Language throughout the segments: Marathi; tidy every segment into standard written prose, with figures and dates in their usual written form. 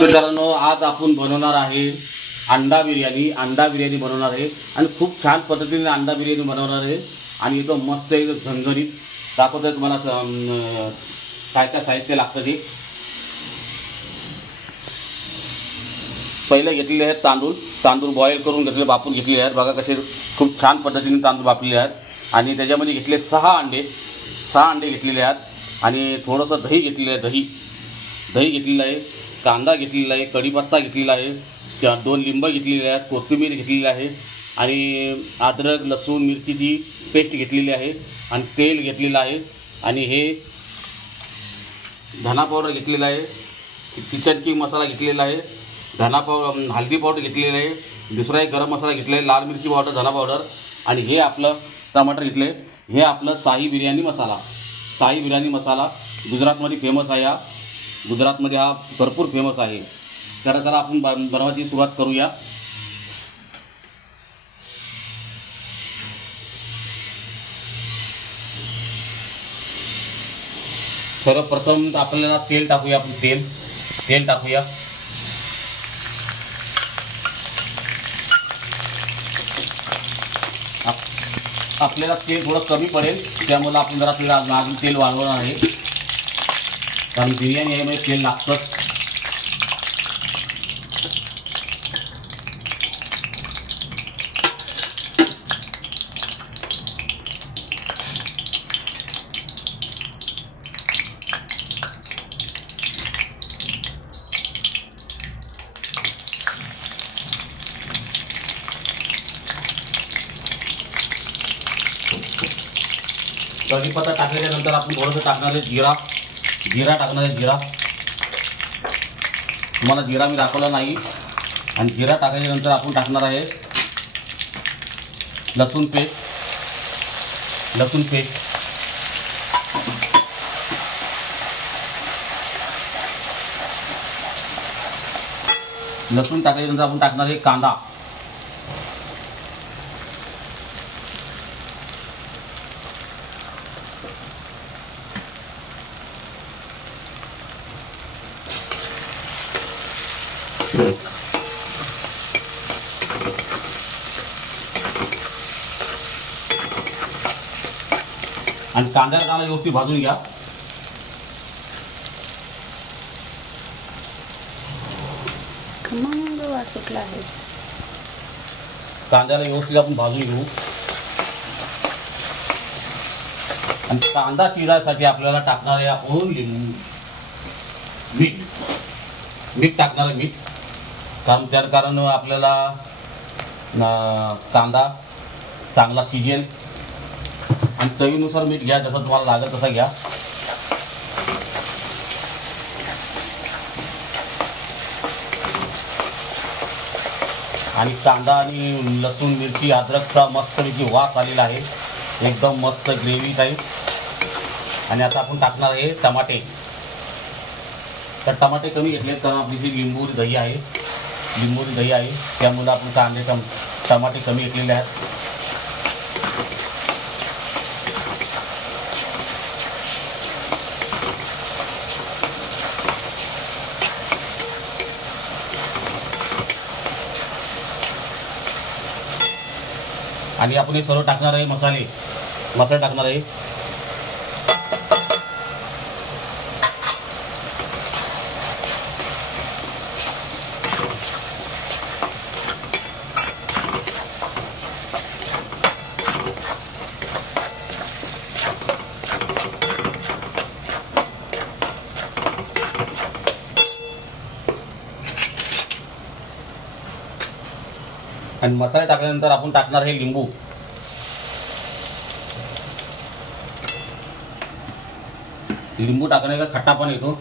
मित्रांनो, आज आपण बनवणार आहे अंडा बिर्याणी बनवणार आहे आणि खूप छान पद्धतीने अंडा बिर्याणी बनवणार आहे आणि एकदम मस्त एकदम झणझणीत दाखवतोय तुम्हाला काय काय साहित्य लागतं ते। पहिले घेतलेले आहेत तांदूळ बॉईल करून घेतले, बापून घेतलेले आहेत। बघा कसे खूप छान पद्धतीने तांदूळ बापलेले आहेत आणि त्याच्यामध्ये घेतले 6 अंडे घेतलेले आहेत आणि थोडंसं दही घेतलेलं आहे। दही घेतलेलं आहे, कांदा घेतलेला आहे, कढीपत्ता घेतलेला आहे, 2 लिंब घेतलेले आहेत, कोथिंबीर घेतलेली आहे आणि अद्रक लसूण मिरचीची पेस्ट घेतलेली आहे आणि तेल घेतलेलं आहे आणि हे धना पावडर घेतलेला आहे, किचन किंग मसाला घेतलेला आहे, धना पावडर हळदी पावडर घेतलेला आहे, दुसरा एक गरम मसाला घेतलेला आहे, लाल मिरची पावडर, धना पावडर आणि हे आपलं टमाटर घेतले। हे आपलं शाही बिर्याणी मसाला गुजरातमध्ये फेमस आहे। गुजरातमध्ये हा भरपूर फेमस आहे। तर आपण बनवायची सुरुवात करूया। सर्वप्रथम आपल्याला तेल टाकूया। आपण तेल टाकूया। आपल्याला तेल थोडं कमी पडेल, त्यामुळे आपण जरा आपल्याला अजून तेल वाढवणार आहे, कारण बिर्याणी आहे म्हणजे तेल लागतंच। कढीपत्ता टाकल्यानंतर आपण थोडंसं टाकणार आहे जिरा टाकणार आहे। तुम्हाला जिरा मी दाखवला नाही आणि जिरा टाकल्यानंतर आपण टाकणार आहे लसूण पेस्ट। लसूण टाकल्यानंतर आपण टाकणार आहे कांदा। आणि कांद्याला व्यवस्थित भाजून घ्या। कांद्याला व्यवस्थित आपण भाजून घेऊ आणि कांदा शिजायसाठी आपल्याला टाकणार आहे आपण मीठ टाकणार आहे। कारण आपल्याला कांदा चांगला शिजेल आणि चवीनुसार मीठ घ्या, जसं तुम्हाला लागेल तसं घ्या। आणि कांदा आणि लसूण मिरची अद्रकचा मस्तपैकी वास आलेला आहे, एकदम मस्त ग्रेव्ही टाईप। आणि आता आपण टाकणार आहे टमाटे। तर टमाटे कमी घेतले, कारण आपली जी लिंबूची दही आहे त्यामुळे आपण टमाटे कमी घेतलेले आहेत। आणि आपण हे सर्व टाकणार आहे मसाले टाकणार आहे। आणि मसाले टाकल्यानंतर आपण टाकणार आहे लिंबू। टाकण्याचा खट्टा पण येतो।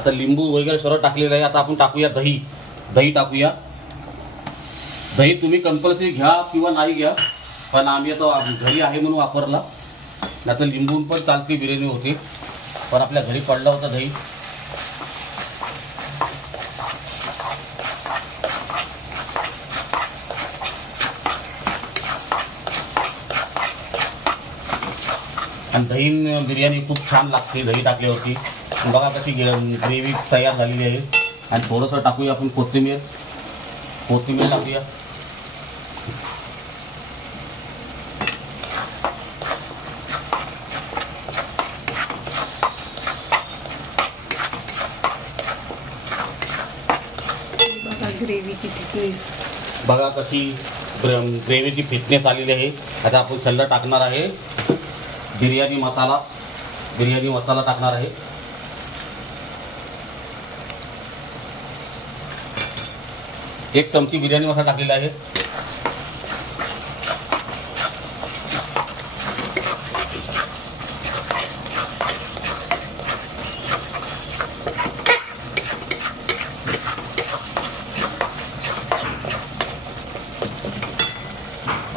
आता लिंबू वगैरे सर्व टाकलेलं आहे. आता आपण टाकूया दही. दही टाकूया. दही तुम्ही कंपल्सरी घ्या किंवा नाही घ्या, पण आम्ही आता घरी आहे म्हणून वापरला. नाही तर लिंबून पण चालती बिर्याणी होती, पण आपल्या घरी पडला होता दही. आणि दही बिर्याणी खूप छान लागते दही टाकल्यावरती. बघा कशी ग्रेव्ही तयार झालेली आहे. आणि थोडंसं टाकूया आपण कोथिंबीर. कोथिंबीर टाकूया. ग्रेव्हीची थिकनेस बघा कशी ग्रेव्हीची फिटनेस आलेली आहे. आता आपण सल्ला टाकणार आहे बिर्याणी मसाला. बिर्याणी मसाला टाकणार आहे. एक चमची बिर्याणी मसाला टाकलेला आहे.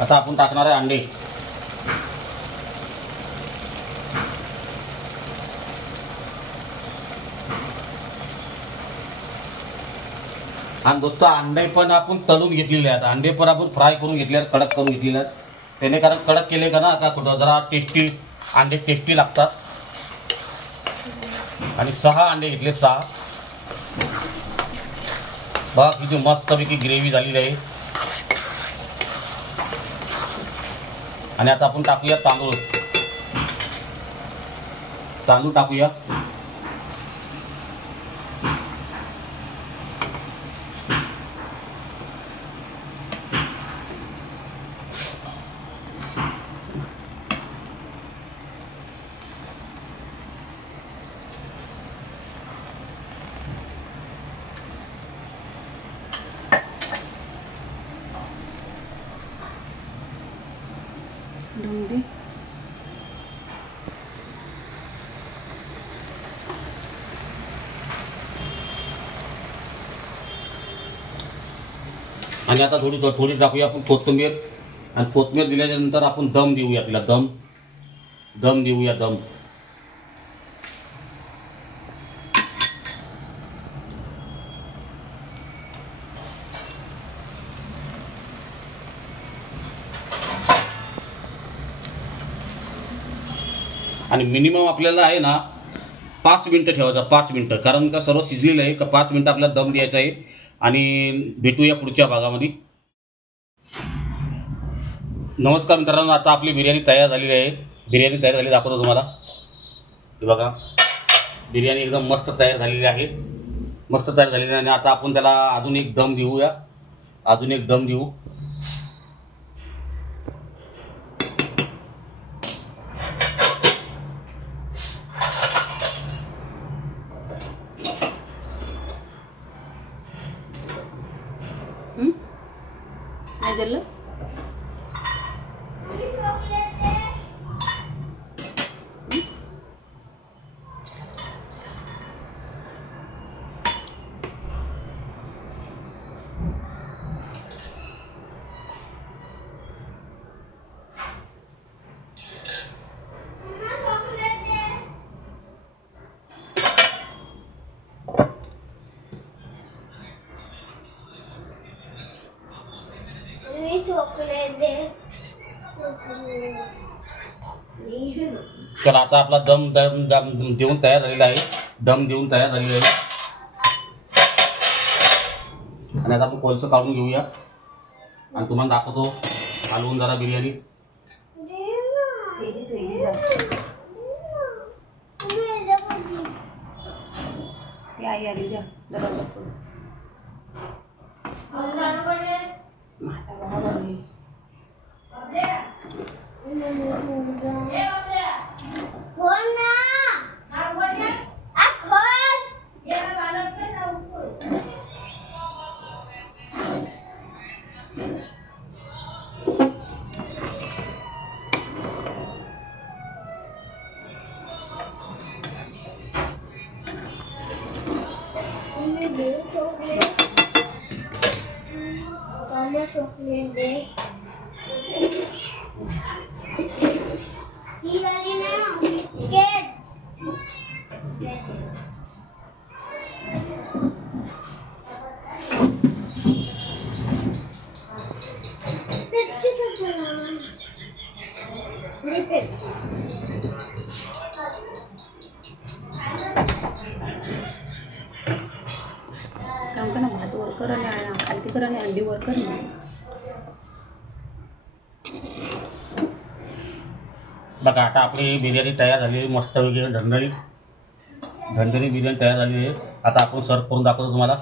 आता आपण टाकणार आहे अंडे. आणि दोस्त अंडे पण आपण तळून घेतलेले आहेत. अंडे पण आपण फ्राय करून घेतले आहेत, कडक करून घेतलेले आहेत. त्याने कारण कडक केले का ना का कुठं जरा टेस्टी अंडे टेस्टी लागतात. आणि 6 अंडे घेतले, 6. बघा किती मस्तपैकी ग्रेव्ही झालेली आहे. आणि आता आपण टाकूया तांदूळ. तांदूळ टाकूया. ढोंगरी आणि आता थोडी टाकूया आपण कोथिंबीर. आणि कोथिंबीर दिल्याच्या नंतर आपण दम देऊया. तिला दम देऊया. दम आणि मिनिमम आपल्याला आहे ना 5 मिनटं ठेवायचा. 5 मिनटं, कारण का सर्व शिजलेलं आहे. का 5 मिनटं आपल्याला दम द्यायचा आहे. आणि भेटूया पुढच्या भागामध्ये. नमस्कार मित्रांनो, आता आपली बिर्याणी तयार झालेली आहे. बिर्याणी तयार झाली दाखवतो तुम्हाला. हे बघा बिर्याणी एकदम मस्त तयार झालेली आहे. मस्त तयार झालेली आहे. आणि आता आपण त्याला अजून एक दम देऊया. अजून एक दम देऊ. काय झालं? तर आता आपला दम देऊन तयार झालेला आहे. दम देऊन तयार झालेला आहे. आणि आता आपण कोळसं काढून घेऊया. आणि तुम्हाला दाखवतो हलवून जरा बिर्याणी. आई आली जा काम का ना भात वर कर आणि खालती कर आणि अंडी वर कर ना. बघा आता आपली बिर्याणी तयार झाली आहे, मस्त वगैरे झणझणीत बिर्याणी तयार झाली आहे. आता आपण सर्व करून दाखवतो तुम्हाला.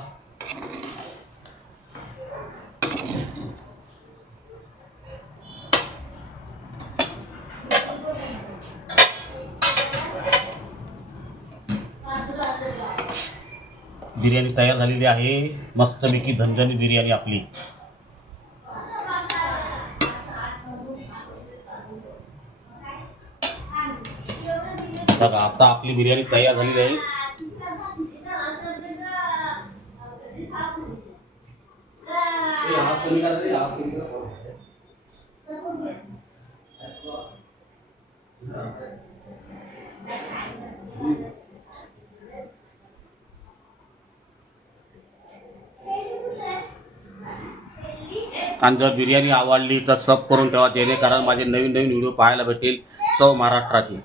बिर्याणी तयार झालेली आहे, मस्तपैकी झणझणीत बिर्याणी आपली. बघा आता आपली बिर्याणी तयार झालेली आहे. आणि जर बिर्याणी आवडली तर सब करून ठेवा, जेणेकरून माझे नवीन व्हिडिओ पाहायला भेटेल. चव महाराष्ट्राची.